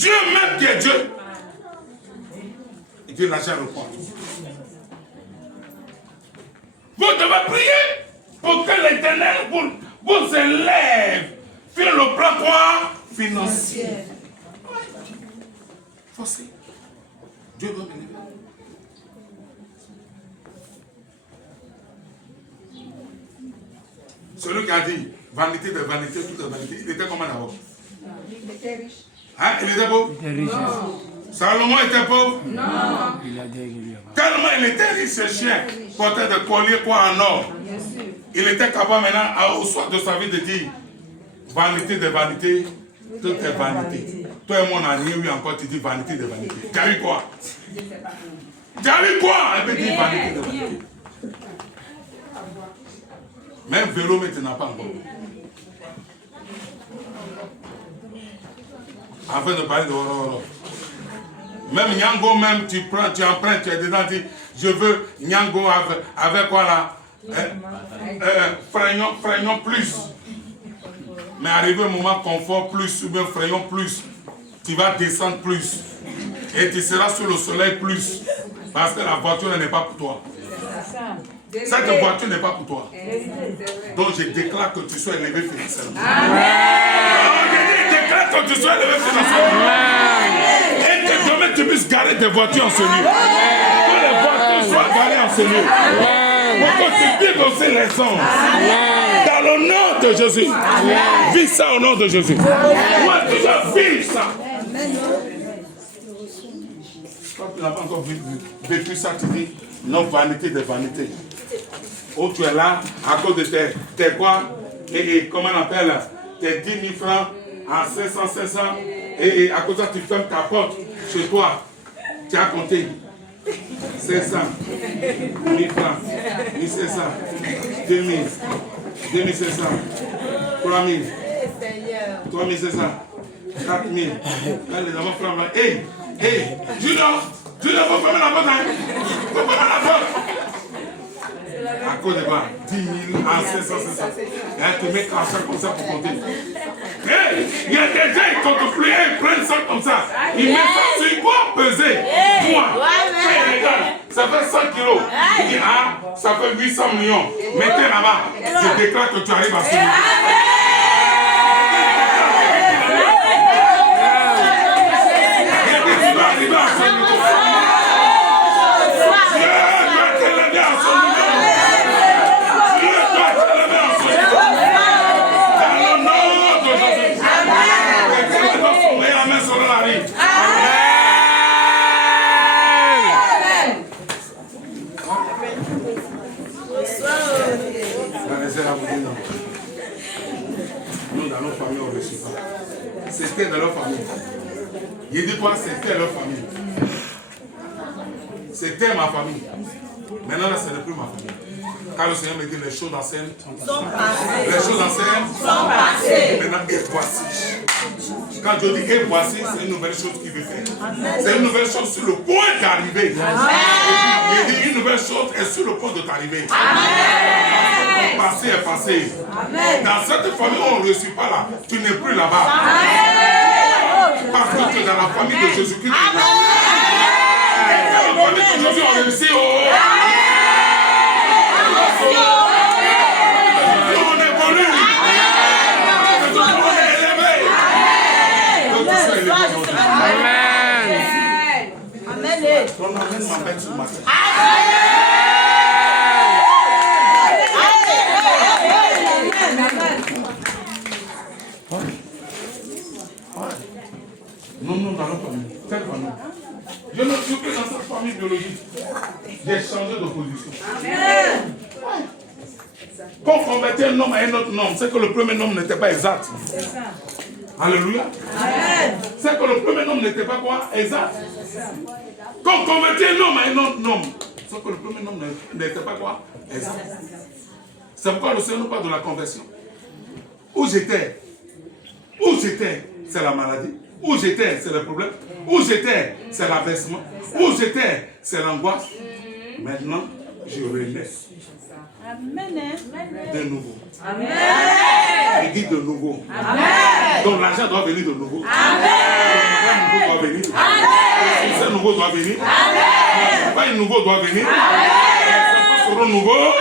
Dieu même qui est Dieu. Et Dieu n'a jamais répondu. Vous devez prier pour que l'Éternel vous élève sur le plan quoi? Financier. Forcé. Dieu doit m'élever. Celui qui a dit vanité de vanité, toute vanité, il était comment d'abord? Il était riche. Hein? Il était pauvre? Il était riche. Salomon était pauvre? Non. Tellement il était riche, ce chien portait des colliers quoi en or. Il était capable maintenant, au soir de sa vie, de dire vanité de vanité, tout est vanité. Toi et moi, on n'a rien eu encore, tu dis vanité de vanité. Tu as eu quoi? Tu as eu quoi? Elle peut dire vanité de vanité. Même vélo, mais tu n'as pas encore. Afin de parler de oro. Même Nyango, même tu prends, tu empruntes, tu es dedans, tu dis, je veux Nyango avec quoi là? Frayons plus. Mais arrivé au moment confort plus, ou bien frayons plus, tu vas descendre plus. Et tu seras sous le soleil plus. Parce que la voiture n'est pas pour toi. Cette voiture n'est pas pour toi. Donc je déclare que tu sois élevé financièrement. Je déclare que tu sois élevé financièrement. Et que demain tu puisses garer des voitures en ce lieu. Que les voitures soient garées en ce lieu. Pour que tu vives aussi l'essence. Dans le nom de Jésus. Vis ça au nom de Jésus. Moi, tu dois vivre ça. Quand tu n'as pas encore vécu ça, tu dis non, vanité de vanité. Oh, tu es là à cause de tes quoi? Et comment on appelle? Tes 10 000 francs à 500. Et à cause de ça, tu fermes ta porte chez toi. Tu as compté 500, 1000 francs, 1500, 2000, 2500, 3000, 3500, 4000. Là, les enfants ferment là. Hey, Junior, faut fermer la porte. Faut fermer la porte. À cause de quoi? 10 000 à 500. Et elle te met un sac comme ça pour compter. Hey, il y a des gens qui comptent plus, ils prennent ça comme ça. Ils mettent ça sur quoi peser. Moi, regarde, ça fait 100 kilos. Il dit, ah, ça fait 800 millions. Mettez là-bas. Je déclare que tu arrives à ce niveau. Nous, dans nos familles, on ne reçoit pas. C'était dans leur famille. Il dit quoi? C'était leur famille. C'était ma famille. Maintenant, là, ce n'est plus ma famille. Car le Seigneur me dit les choses anciennes sont passées. Les choses anciennes sont passées. Maintenant, et voici. Quand je dis et voici, c'est une nouvelle chose qu'il veut faire. C'est une nouvelle chose sur le point d'arriver. Il dit une nouvelle chose est sur le point de t'arriver. Le passé est passé. Dans cette famille, on ne reçoit pas là. Tu n'es plus là-bas. Parce que tu es dans la famille de Jésus-Christ. Dans la famille de Jésus, on réussit. On évolue. On est élevé. Amen. Amen. On amène ma bête ce matin. Non, dans notre famille. Cette famille. Je ne suis plus dans cette famille biologique. J'ai changé de position. Amen. Quand on convertit un homme à un autre homme, c'est que le premier homme n'était pas exact. Alléluia. Amen. C'est que le premier homme n'était pas quoi? Exact. Quand on convertit un homme à un autre homme, c'est que le premier homme n'était pas quoi? Exact. C'est pourquoi le Seigneur nous parle de la conversion. Où j'étais, c'est la maladie. Où j'étais, c'est le problème. Où j'étais, c'est l'abaissement. Où j'étais, c'est l'angoisse. Maintenant, je relève. Amen. De nouveau. Amen. Il dit de nouveau. Amen. Donc l'argent doit venir de nouveau. Le nouveau doit venir. Le nouveau doit venir. Le nouveau doit venir. Les enfants seront nouveaux.